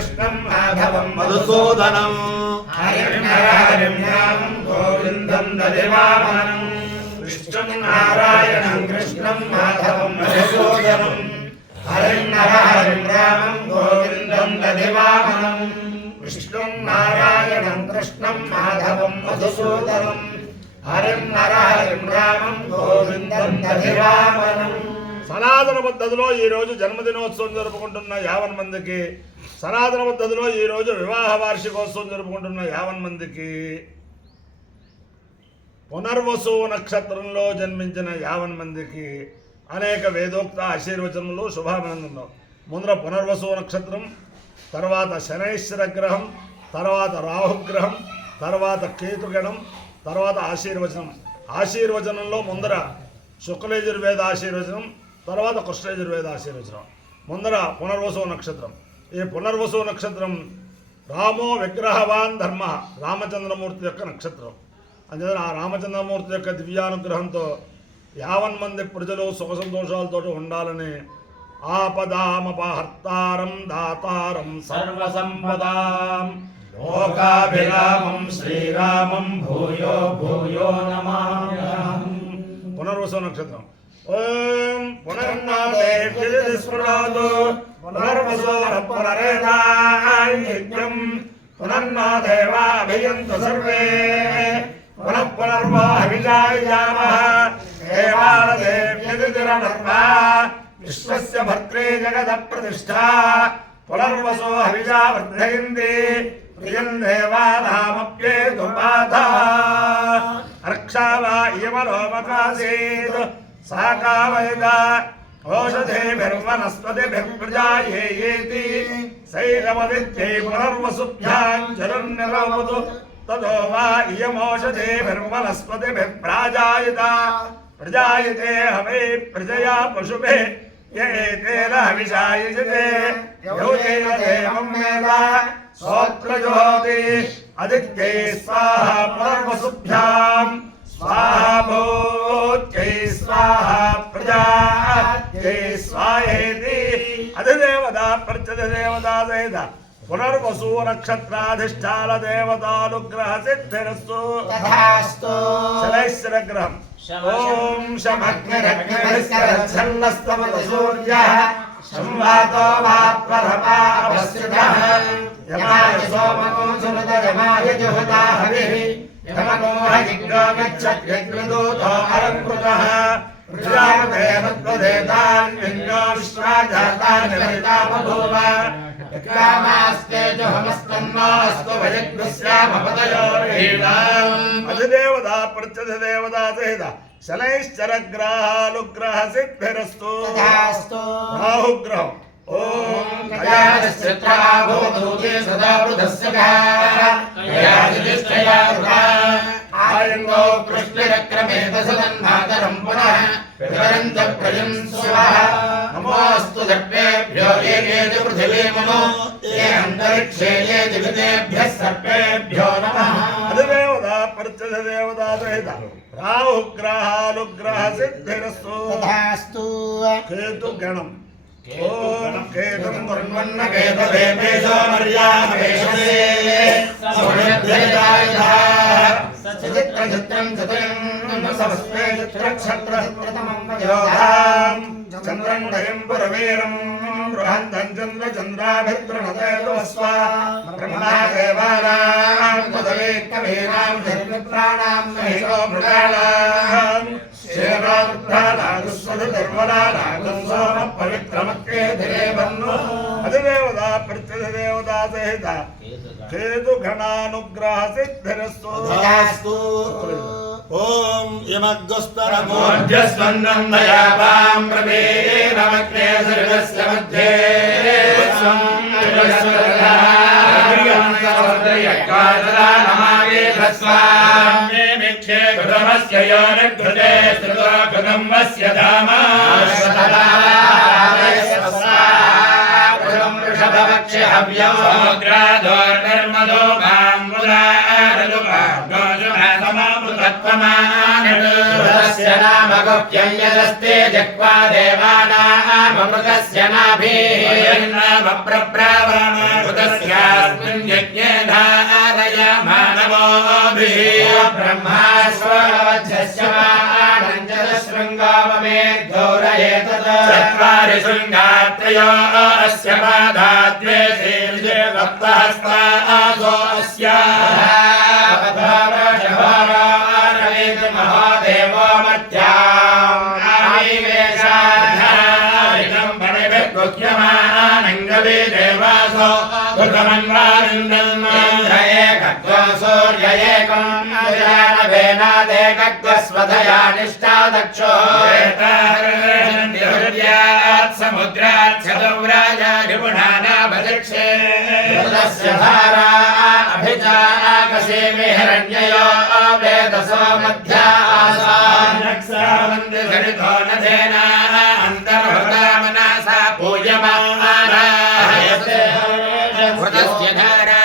कृष्णं माधवं मधुसूदनं हरिं रामं गोविन्दं दधिवामनं विष्णुं नारायणं कृष्णं माधवं मधुसूदनं हरिं रामं गोविन्दं दधिवामनं विष्णुं नारायणं कृष्णं माधवं मधुसूदनं हरिं रामं गोविन्दं दधिवामनं। సనాతన పద్ధతిలో ఈరోజు జన్మదినోత్సవం జరుపుకుంటున్న 50 మందికి, సనాతన పద్ధతిలో ఈరోజు వివాహ వార్షికోత్సవం జరుపుకుంటున్న 50 మందికి, పునర్వసు నక్షత్రంలో జన్మించిన 50 మందికి అనేక వేదోక్త ఆశీర్వచనములు శుభాభినందనలు. ముందర పునర్వసు నక్షత్రం, తర్వాత శనైశ్వర గ్రహం, తర్వాత రాహుగ్రహం, తర్వాత కేతుగణం, తర్వాత ఆశీర్వచనం. ఆశీర్వచనంలో ముందర శుక్లయజుర్వేద ఆశీర్వచనం, తర్వాత కృష్ణయజుర్వేద ఆశీర్వచనం. ముందర పునర్వసు నక్షత్రం. ఈ పునర్వసు నక్షత్రం రామో విగ్రహవాన్ ధర్మ, రామచంద్రమూర్తి యొక్క నక్షత్రం. అందుకని ఆ రామచంద్రమూర్తి యొక్క దివ్యానుగ్రహంతో 50 మంది ప్రజలు సుఖ సంతోషాలతో ఉండాలని ఆపదామపహర్తారం దాతారం సర్వసంపదాం లోకాభిరామం శ్రీరామం భూయో భూయో నమామ్యహం. పునర్వసు నక్షత్రం. ఓం పునర్నాదేవ్యస్మృణోతు పునర్వసోః పునరేతాన్యజ్ఞం పునర్నో దేవాభియంతు సర్వే పునః పునర్వో హవిషాయామః దేవాదేవ్యతిరనర్వా విశ్వస్య భర్త్రే జగద ప్రతిష్ఠా పునర్వసో హవిషా వర్ధయంతి ప్రియం దేవానామప్యేతుపాధా రక్షావా ఇయమలోమకాసీత్ సాకావైద ఓషధేభిర్వనస్పతిభిర్ప్రజాయేతి శైలమదిత్యై పునర్వసుభ్యాం జరున్నిరవతు తదో వా ఇయమోషధేభిర్వనస్పతిభిర్ప్రాజాయత ప్రజాయతే హవై ప్రజయా పశుభిః ఏతేన హవిషాయజతే యౌతేన దేవం వేద సోత్రజోతి అదిత్యై స్వాహా పునర్వసుభ్యాం స్వాహా భూత్యై స్వాహా ప్రజాత్యై స్వాహేతి అధిదేవతా ప్రత్యధిదేవతా సహిత పునర్వసు నక్షత్రాధిష్టాన దేవతానుగ్రహ సిద్ధిరస్తు తథాస్తు. శనైశ్వర గ్రహం. ఓం శమగ్నిరగ్నిభిశ్చరచ్చన్నస్తమత సూర్యః సంవాతో వాత్వరపా అవస్థితః యమాయ సోమనో సునత యమాయ జుహతా హవిః యమనోహ జిగ్నో గచ్చద్యగ్నదూతో అలంకృతః ప్రజాపతేమద్వదేతాన్విన్యో విశ్వాజాతాని వరితామధూమ కామాస్తే జుహమస్తన్నోస్తు వయగ్నుశ్యామపదయోర్హీణాం. అధిదేవతా ప్రత్యధిదేవతా సహిత శనైశ్చర గ్రహానుగ్రహ సిద్ధిరస్తు తథాస్తు. రాహుగ్రహం. ఓం కయాశ్చిత్రాభూతూతే సదా వృధస్సఖా కయాజితిష్ఠయా వృధా ఆయంగో కృష్ణరక్రమేత సదన్మాతరం పునః పితరంచ ప్రజం స్వాహ నమోస్తు దర్భేభ్యో ఏకేతి పృథివీమనో ఏ అంతరిక్షే ఏ దివితేభ్యః సర్పేభ్యో నమః. అధిదేవతా ప్రత్యధిదేవతా సహిత రాహుగ్రహానుగ్రహ సిద్ధిరస్తు తథాస్తు. కేతుగణం. ఓం కేతుం వర్ణన్న కేతవేమేషో మర్యామవేషసే సోణ్యధ్యయదాయః సచిత్ర చిత్రం చతురం సమస్మే చిత్రక్షత్ర ప్రథమం వయోధాం చంద్రం దయం పురవీరం బృహంతం చంద్ర చంద్రాభిర్ప్రణతేతుమస్వ బ్రహ్మా దేవానాం పదవేక్కవీనాం ధర్మిత్రాణాం మహిషో మృగాణాం అధిదేవతా ప్రత్యధిదేవతా సహిత కేతుగణానుగ్రహ సిద్ధిరస్తు తథాస్తు. ఓం యమగ్గుస్తరమోఢ్యస్వందయాపాం ప్రవేనమగ్నే సర్వస్య మధ్యే కృతమస్య యోనిఘృతే శ్రుతో కృతం వస్య ధామాశ్వతలాకృతం వృషభవక్షి హవ్యం సముద్రాదోర్నర్మదో మామృతత్వమానృతస్య నామ గుప్యం యదస్తే జక్వా దేవానామృతస్య నాభి ప్రప్రావామృతస్య चत्वारि शृङ्गात्रयो अस्य पादा द्वे शीर्षे सप्तहस्तासो अस्य महादेवो मध्याम् गुह्यमानङ्गवे देवासो सूर्य एकम् वेनादेकत्वस्वधया निष्ठा दक्षो समुद्रात् सदौराजारिपुणानाभदक्षे धारा अभिचाकसे हिरण्ययो वेदसो मध्यासान्दिसरितो नधेना अन्तर्हृतामनासा पूयमाना हृतस्य धारा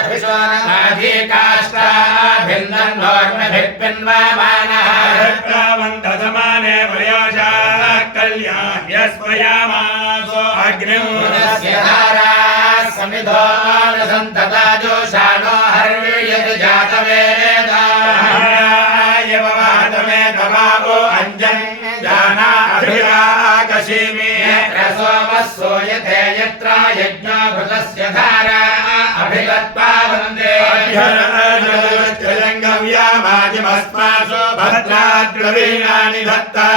अभिषोराधिकाष्टाभिन्नोर्मभिन्वामानः प्रावन्तधमाने प्रयोजा कल्याण्यस्मयामासो अग्निमुदस्य धारा समिधो सन्तता जोषाणो हर्व्ययति जातवेदाय भवातमेतमापो अञ्जन् जानाभिराकशीमि रसोमः सोयते यत्र यज्ञो भृतस्य धारा अभिगत्वा वन्दे जङ्गव्यामाजिमस्मासो भद्राद्रवीणानि धत्ता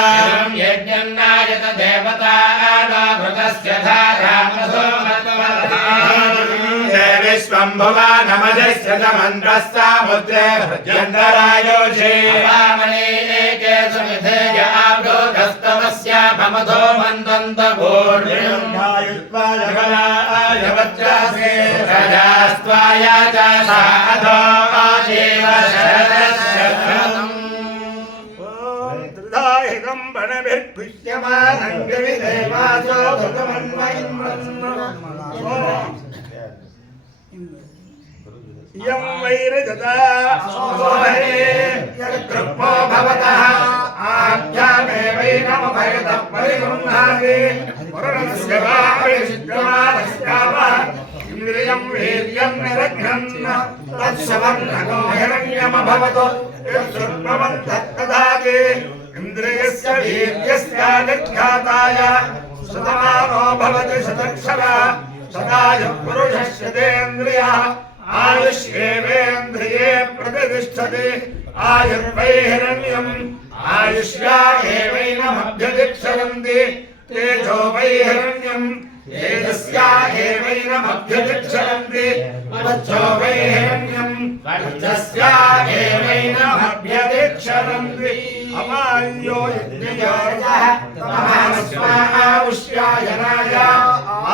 यज्ञं नायत देवता भृतस्य धारा विश्वम्भुवा नमजस्य च मन्त्रस्तामुद्रे हृद्यन्तरायोषे वामनेके सुमिधेय आब्धोधस्तमस्य भमधो मन्दन्तभूर्णियुत्वाय गलाय वज्रासे रजास्त्वाय च साधो आजीव शरदशतम् त्रिधाहितं वनभिर्पुष्यमानङ्गविदेवासो भृतमन्वयन् यं वैरजता सोहरे यत्कृपो भवतः आज्ञामेवैनमभयतः परिगृह्णाति वरुणस्य वा विश्वमानस्यावा इन्द्रियं वीर्यं निरघ्नन् तत्सवर्णको हिरण्यमभवतु यत्सुर्मवन्तत्तदाति इन्द्रियस्य वीर्यस्यानिघ्नाताय शतमानो भवति शतक्षरा सदायः पुरुषस्य तेन्द्रियः आयुष्येवेन्द्रिये प्रतिष्ठति आयुर्वै हिरण्यम् आयुष्या एवैनमभ्यतिक्षरन्ति तेजो वै हिरण्यम् तेजस्या एवैनमभ्यतिक्षरन्ति वज्रो वै हिरण्यम् वज्रस्या एवैनमभ्यतिक्षरन्ति अमायो यज्ञयोजः तमस्माहुष्यायनाय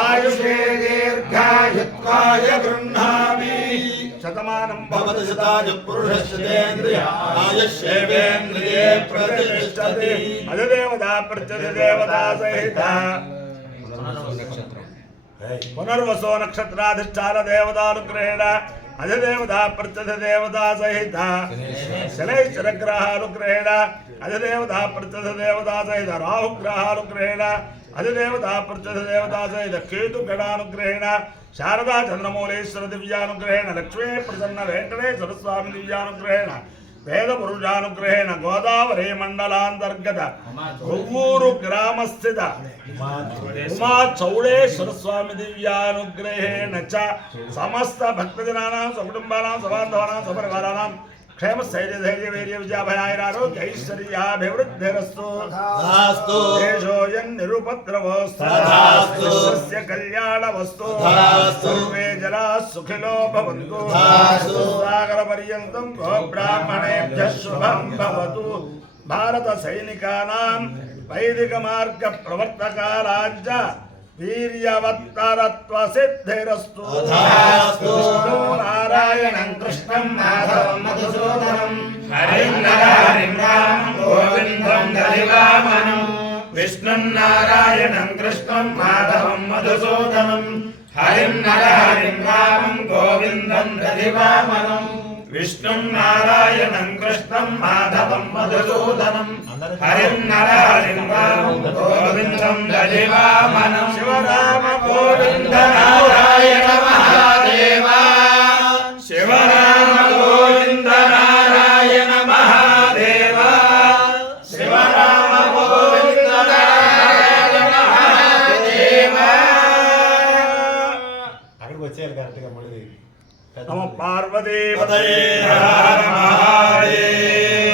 आयुषे दीर्घायुत्वाय गृह्णामि शतमानं भवति शताय पुरुषस्य तेन्द्रिय आयुष्येवेन्द्रिये प्रतिष्ठति अधिदेवता प्रत्यधिदेवता सहिता पुनर्वसो नक्षत्राधिष्ठान देवतानुग्रहेण अधिदेवता प्रत्यधिदेवता सहित शनैश्चरग्रहानुग्रहेण अधिदेवता प्रत्यधिदेवता सहित राहुग्रहानुग्रहेण अधिदेवता प्रत्यधिदेवता सहित केतुगणानुग्रहेण शारदा चंद्रमौलेश्वर दिव्यानुग्रहेण लक्ष्मी प्रसन्न वेंकटेश्वर स्वामी दिव्यानुग्रहेण वेद पुरुषानुग्रहेण गोदावरी मंडलांतर्गत कोव्वूरु ग्रामस्थित उमा चौडेश्वर स्वामी दिव्यानुग्रहेण च समस्त भक्तजनानां सकुटुंबानां सबान्धवानां सपरिवाराणां क्षेम स्थैर्य धैर्य वीर्य विजयाभयारोग्य ऐश्वर्याभिवृद्धिरस्तु तथास्तु देशोऽयं निरुपद्रवोस्तु तस्य कल्याणवस्तु सर्वे जनाः सुखिनो भवन्तु सागरपर्यन्तं गोब्राह्मणेभ्यः शुभं भवतु भारत सैनिकानां वैदिक मार्ग प्रवर्तकानाञ्च वीर्यवत्तरत्वसिद्धिरस्तु तथास्तु नारायणं कृष्णं माधवं मधुसूदनं हरिं नरहरिं रामं गोविन्दं दधिवामनं विष्णुं नारायणं कृष्णं माधवं मधुसूदनं हरिं नरहरिं रामं गोविन्दं दधिवामनं विष्णुं नारायणं कृष्णं माधवं मधुसूदनं हरिं नरहरिं रामं गोविन्दं दधिवामनं शिवराम गोविन्द नारायण महादेव शिवराम गोविन्द नारायण महादेव शिवराम गोविन्द नारायण మళ్ళీ నమ పార్వతీ హర మహాదేవ